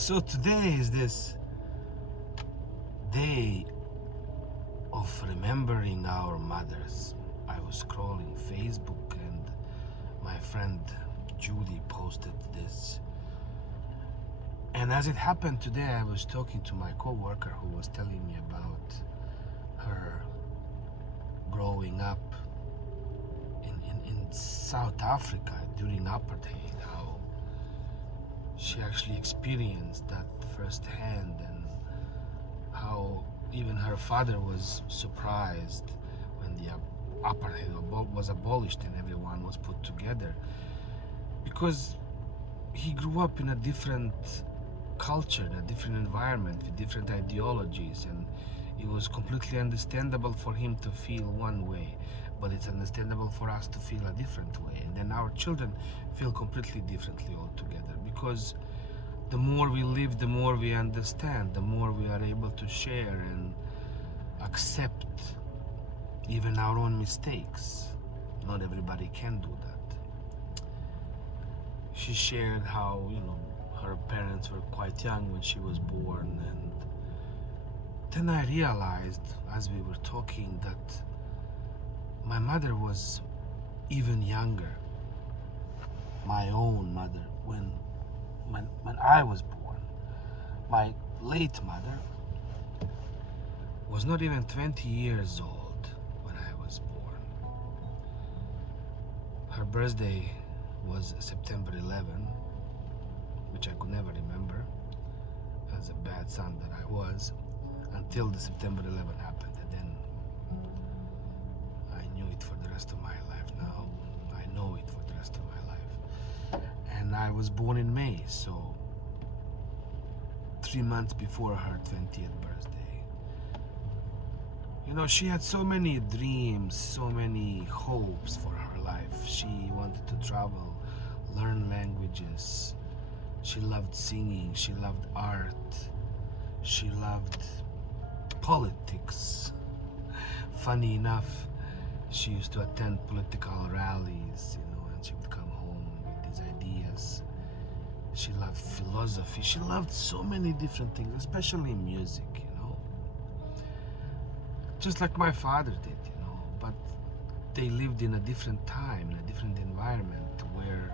So today is this day of remembering our mothers. I was scrolling Facebook and my friend Judy posted this. And as it happened today, I was talking to my co-worker who was telling me about her growing up in South Africa during apartheid, how she actually experienced that firsthand, and how even her father was surprised when the apartheid was abolished and everyone was put together, because he grew up in a different culture, in a different environment with different ideologies, and it was completely understandable for him to feel one way, but it's understandable for us to feel a different way. And then our children feel completely differently altogether, because the more we live, the more we understand, the more we are able to share and accept even our own mistakes. Not everybody can do that. She shared how, her parents were quite young when she was born, and then I realized as we were talking that my mother was even younger, my own mother, when I was born. My late mother was not even 20 years old when I was born. Her birthday was September 11, which I could never remember as a bad son that I was, until the September 11 happened, and then I knew it for the rest of my life. Now I know it for the rest of my life. And I was born in May, so 3 months before her 20th birthday. She had so many dreams, so many hopes for her life. She wanted to travel, learn languages. She loved singing, she loved art, she loved politics. Funny enough, she used to attend political rallies, and she would come home with these ideas. She loved philosophy, she loved so many different things, especially music, just like my father did, but they lived in a different time, in a different environment, where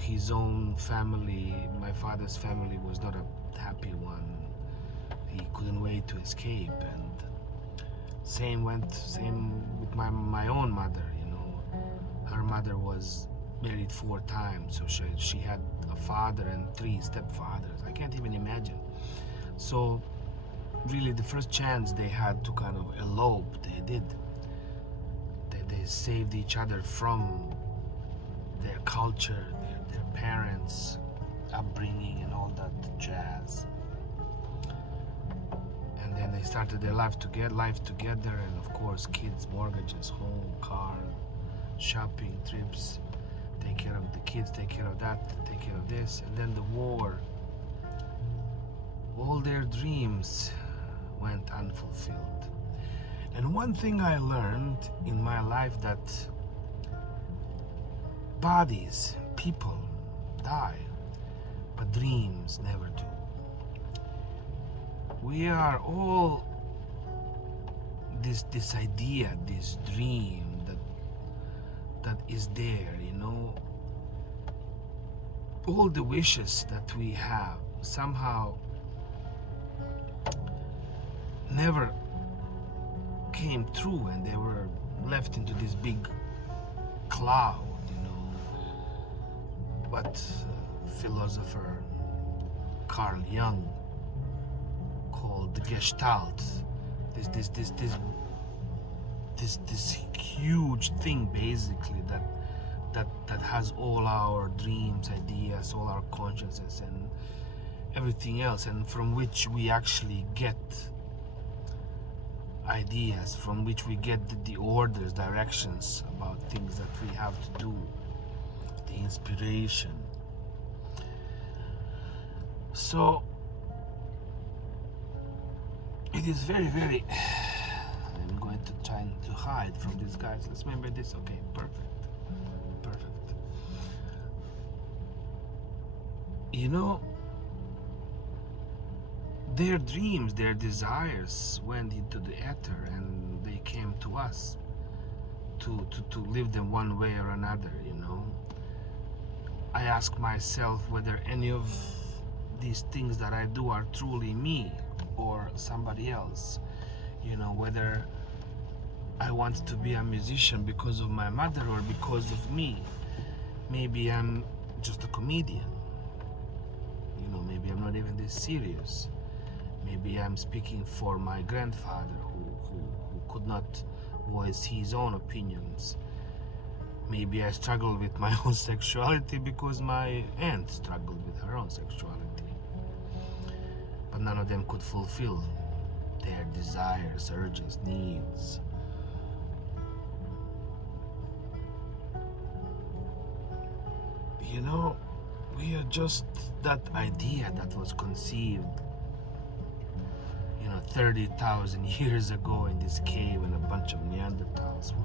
his own family, my father's family, was not a happy one. He couldn't wait to escape, and same with my own mother. Her mother was married 4 times, so she had a father and 3 stepfathers. I can't even imagine. So really, the first chance they had to kind of elope, they did. They saved each other from their culture, their parents' upbringing, and all that jazz. And then they started their life together, and of course, kids, mortgages, home, car, shopping, trips, take care of the kids, take care of that, take care of this, and then the war. All their dreams went unfulfilled. And one thing I learned in my life, that bodies, people die, but dreams never do. We are all this idea, this dream that is there, all the wishes that we have somehow never came true, and they were left into this big cloud, But philosopher Carl Jung called the Gestalt, this huge thing, basically, that has all our dreams, ideas, all our consciences, and everything else, and from which we actually get ideas, from which we get the orders, directions about things that we have to do, the inspiration. So it is very, very, I'm going to try to hide from these guys. Let's remember this. Okay, perfect. their dreams, their desires went into the ether and they came to us to live them one way or another, you know. I ask myself whether any of these things that I do are truly me or somebody else, you know, whether I want to be a musician because of my mother or because of me. Maybe I'm just a comedian, you know, maybe I'm not even this serious. Maybe I'm speaking for my grandfather who could not voice his own opinions. Maybe I struggle with my own sexuality because my aunt struggled with her own sexuality. But none of them could fulfill their desires, urges, needs. You know, we are just that idea that was conceived, you know, 30,000 years ago in this cave, and a bunch of Neanderthals were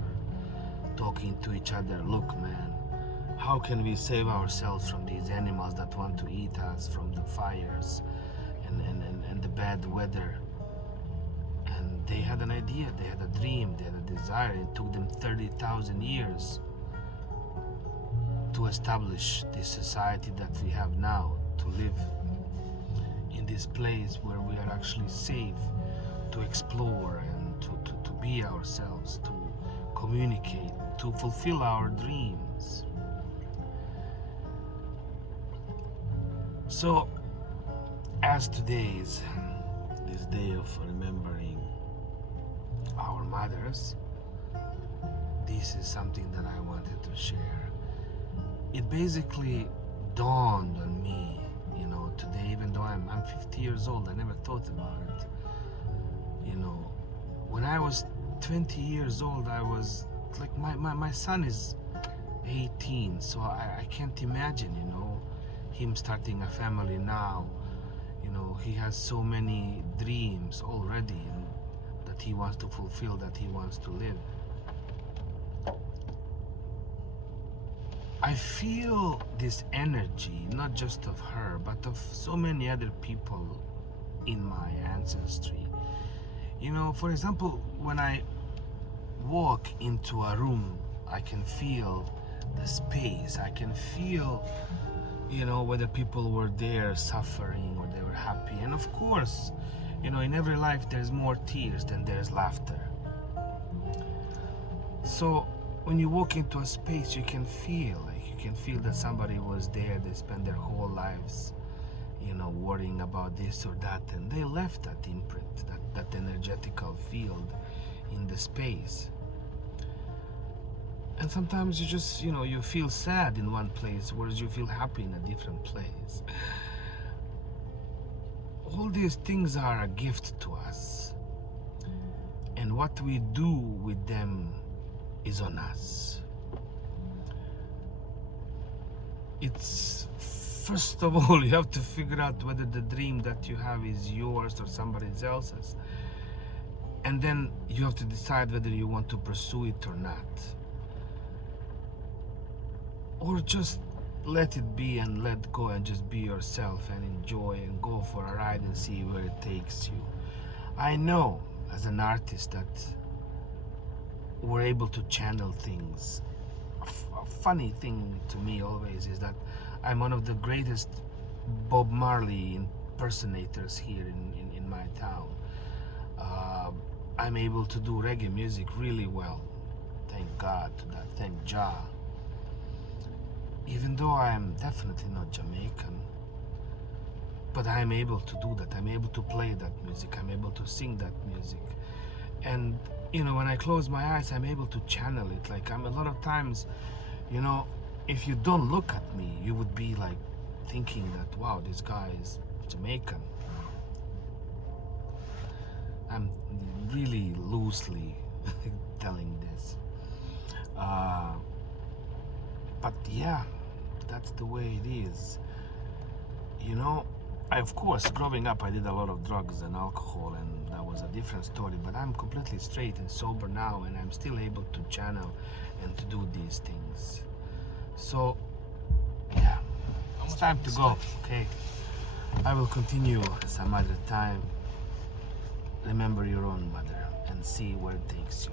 talking to each other. Look, man, how can we save ourselves from these animals that want to eat us, from the fires and the bad weather? And they had an idea, they had a dream, they had a desire. It took them 30,000 years to establish this society that we have now, to live in this place where we are actually safe, to explore and to be ourselves, to communicate, to fulfill our dreams. So, as today is this day of remembering our mothers, this is something that I wanted to share. It basically dawned on me, you know, today, even though I'm 50 years old, I never thought about it. You know, when I was 20 years old, I was like, my son is 18, so I can't imagine, you know, him starting a family now. You know, he has so many dreams already that he wants to fulfill, that he wants to live. I feel this energy, not just of her, but of so many other people in my ancestry. You know, for example, when I walk into a room, I can feel the space. I can feel, you know, whether people were there suffering or they were happy. And of course, you know, in every life there's more tears than there's laughter. So when you walk into a space, you can feel that somebody was there. They spent their whole lives, you know, worrying about this or that, and they left that imprint, that energetical field in the space. And sometimes you just, you know, you feel sad in one place, whereas you feel happy in a different place. All these things are a gift to us, and what we do with them is on us. It's, first of all, you have to figure out whether the dream that you have is yours or somebody else's. And then you have to decide whether you want to pursue it or not. Or just let it be and let go and just be yourself and enjoy and go for a ride and see where it takes you. I know as an artist that we're able to channel things. A funny thing to me always is that I'm one of the greatest Bob Marley impersonators here in my town. I'm able to do reggae music really well. Thank God to that, thank Jah. Even though I am definitely not Jamaican, but I'm able to do that. I'm able to play that music. I'm able to sing that music. And you know, when I close my eyes, I'm able to channel it. Like, I'm a lot of times, you know, if you don't look at me, you would be like thinking that, wow, this guy is Jamaican. I'm really loosely telling this. But yeah, that's the way it is. You know, of course, growing up, I did a lot of drugs and alcohol, and that was a different story. But I'm completely straight and sober now, and I'm still able to channel and to do these things. So, yeah, it's time to go, okay? I will continue some other time. Remember your own mother and see where it takes you.